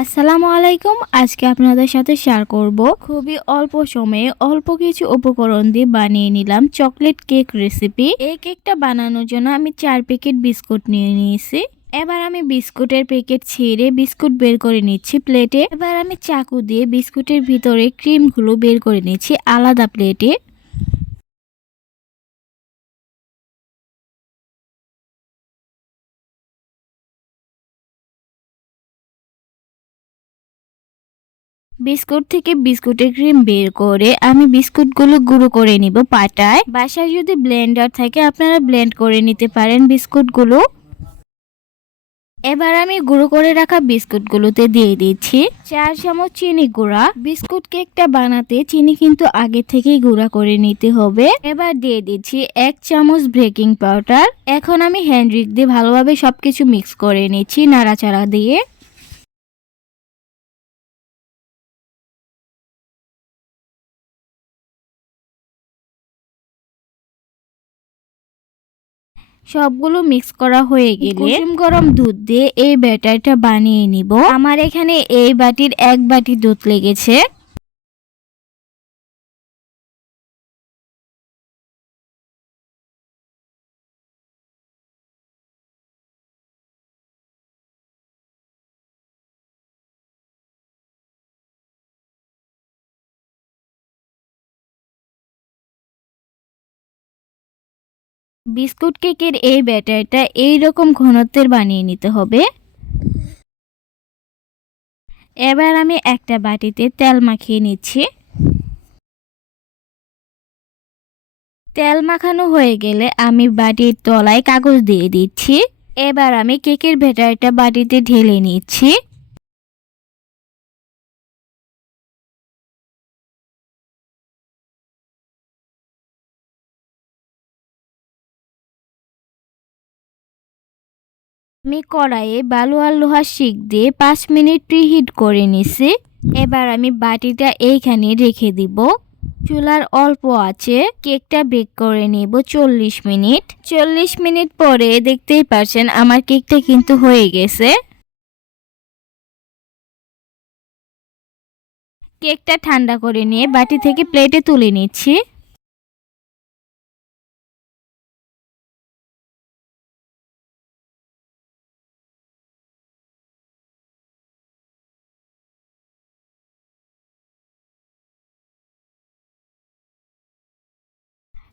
আসসালামু আলাইকুম। আজকে আপনাদের সাথে শেয়ার করব। খুবই অল্প সময়ে অল্প কিছু উপকরণ দিয়ে বানিয়ে নিলাম চকলেট কেক রেসিপি এই কেকটা বানানোর জন্য আমি চার প্যাকেট বিস্কুট নিয়ে নিয়েছি। এবার আমি বিস্কুটের প্যাকেট ছিঁড়ে বিস্কুট বের করে নিচ্ছি প্লেটে এবার আমি চাকু দিয়ে বিস্কুটের ভিতরে ক্রিমগুলো বের করে নিচ্ছি আলাদা প্লেটে বিস্কুট থেকে বিস্কুটের ক্রিম বের করে আমি বিস্কুটগুলো গুঁড়ো করে নিব পাটায়। বাসায় যদি ব্লেন্ডার থাকে, আপনারা ব্লেন্ড করে নিতে পারেন বিস্কুটগুলো। এবার আমি গুঁড়ো করে রাখা বিস্কুটগুলোতে দিয়ে দিচ্ছি। চার চামচ চিনি গুঁড়া। বিস্কুট কেকটা বানাতে চিনি কিন্তু আগে থেকেই গুঁড়া করে নিতে হবে। এবার দিয়ে দিচ্ছি এক চামচ বেকিং পাউডার। এখন আমি হ্যান্ডরিক দিয়ে ভালোভাবে সবকিছু মিক্স করে নিচ্ছি নাড়াচাড়া দিয়ে। সবগুলো মিক্স করা হয়ে গেলে কুসুম গরম দুধ দিয়ে এই ব্যাটারটা বানিয়ে নিব। আমার এখানে এই বাটির এক বাটি দুধ লেগেছে। বিস্কুট কেকের এই ব্যাটারটা এই রকম ঘনত্বের বানিয়ে নিতে হবে। এবার আমি একটা বাটিতে তেল মাখিয়ে নিচ্ছি। তেল মাখানো হয়ে গেলে আমি বাটির তলায় কাগজ দিয়ে দিচ্ছি। এবার আমি কেকের ব্যাটারটা বাটিতে ঢেলে নিচ্ছি। আমি কড়াইয়ে বালু আর লোহার শিক দিয়ে পাঁচ মিনিট প্রিহিট করে নিছি। এবার আমি বাটিটা এইখানে রেখে দিব। চুলার অল্প আছে, কেকটা বেক করে নিব চল্লিশ মিনিট। চল্লিশ মিনিট পরে দেখতেই পারছেন আমার কেকটা কিন্তু হয়ে গেছে। কেকটা ঠান্ডা করে নিয়ে বাটি থেকে প্লেটে তুলে নিচ্ছি।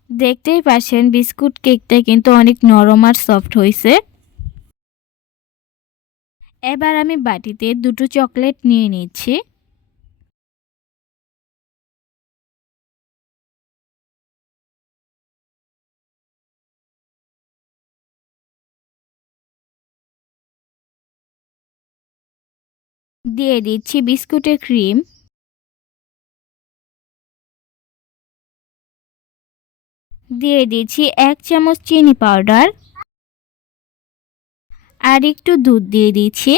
দেখতেই পাচ্ছেন, বিস্কুট কেকটা কিন্তু অনেক নরম আর সফট হয়েছে। এবার আমি বাটিতে দুটো চকলেট নিয়ে নিচ্ছি। দিয়ে দিচ্ছি বিস্কুটের ক্রিম। দিয়ে দিচ্ছি এক চামচ চিনি পাউডার। আর একটু দুধ দিয়ে দিচ্ছি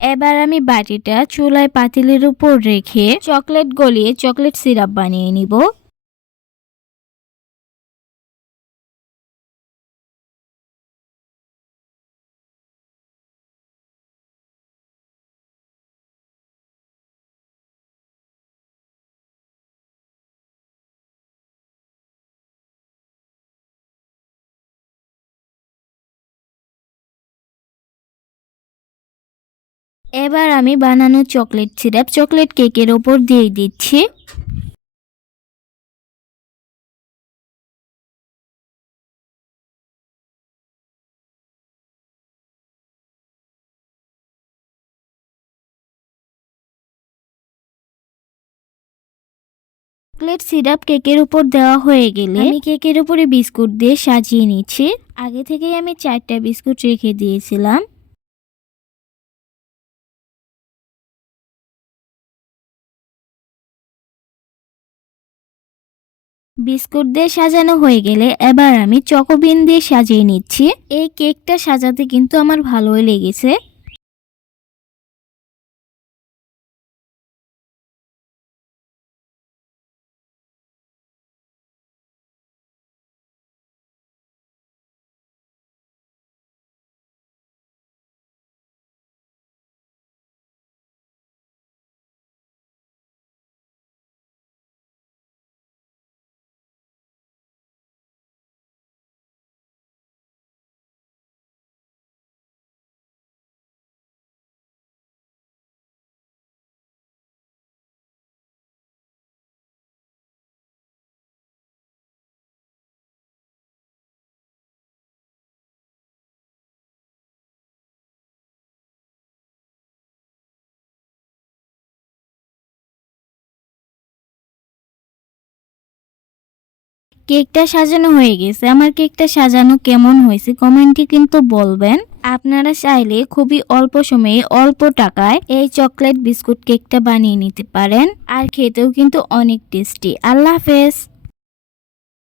এবার আমি বাটিটা চুলায় পাতিলের উপর রেখে চকলেট গলিয়ে চকলেট সিরাপ বানিয়ে নিব। এবার আমি বানানো চকলেট সিরাপ চকলেট কেকের ওপর দিয়ে দিচ্ছি। চকলেট সিরাপ কেকের উপর দেওয়া হয়ে গেলে আমি কেকের উপরে বিস্কুট দিয়ে সাজিয়ে নিচ্ছি। আগে থেকেই আমি চারটা বিস্কুট রেখে দিয়েছিলাম। বিস্কুট দিয়ে সাজানো হয়ে গেলে এবার আমি চকোবিন দিয়ে সাজিয়ে নিচ্ছি। এই কেকটা সাজাতে কিন্তু আমার ভালোই লেগেছে। কেকটা সাজানো হয়ে গেছে। আমার কেকটা সাজানো কেমন হয়েছে কমেন্টে কিন্তু বলবেন। আপনারা চাইলে খুবই অল্প সময়ে অল্প টাকায় এই চকলেট বিস্কুট কেকটা বানিয়ে নিতে পারেন। আর খেতেও কিন্তু অনেক টেস্টি। আল্লাহ হাফেজ।